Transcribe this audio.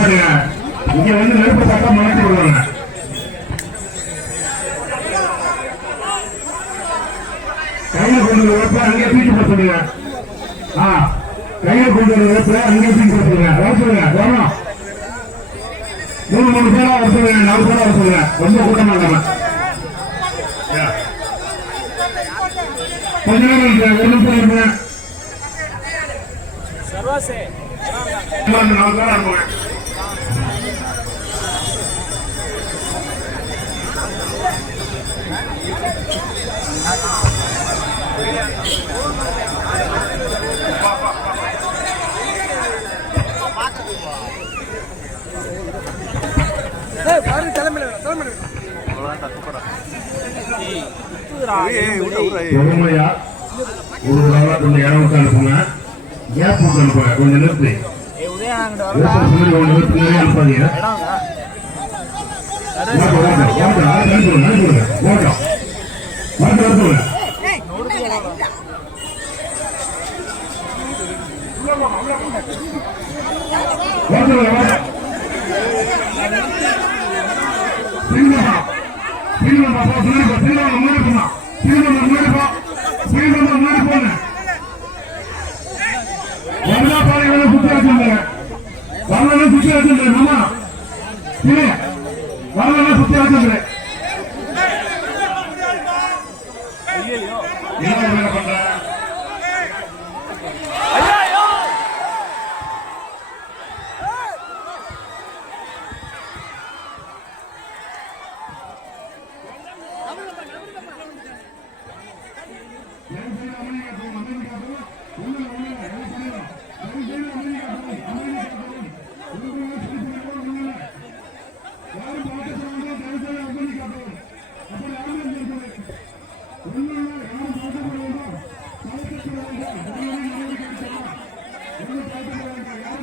நிப்பாட்டுங்க இங்க வந்து நெருப்பு சட்டம் மாற்றி விடுவாங்க கையில கொண்டு வர வேப்ப அங்கே தூக்கி போட சொல்லுங்க ஆ கையில கொண்டு வர வேப்ப அங்கே தூக்கி போட சொல்லுங்க வர சொல்லுங்க வரணும். மூணு மூணு பேரா வர சொல்லுங்க நாலு பேரா வர சொல்லுங்க. ரொம்ப கூட்டமா இல்லாம. கொஞ்ச நேரம் ஒரு நிமிஷம் இருங்க. நாலு நாலு பேரா ஒரு தடவை கொஞ்சம் இடம் விட்டு அனுப்புங்க. கேப் விட்டு அனுப்புங்க? கொஞ்சம் நிறுத்தி. ஒருத்தர் பின்னாடி கொஞ்சம் நிறுத்தி நிறைய அனுப்பாதீங்க. ஓட்டம், ஓட்டம், ஓட்டம். அதை வரலாறு சுத்தி வச்சுக்கிறேன் என்ன பண்ற?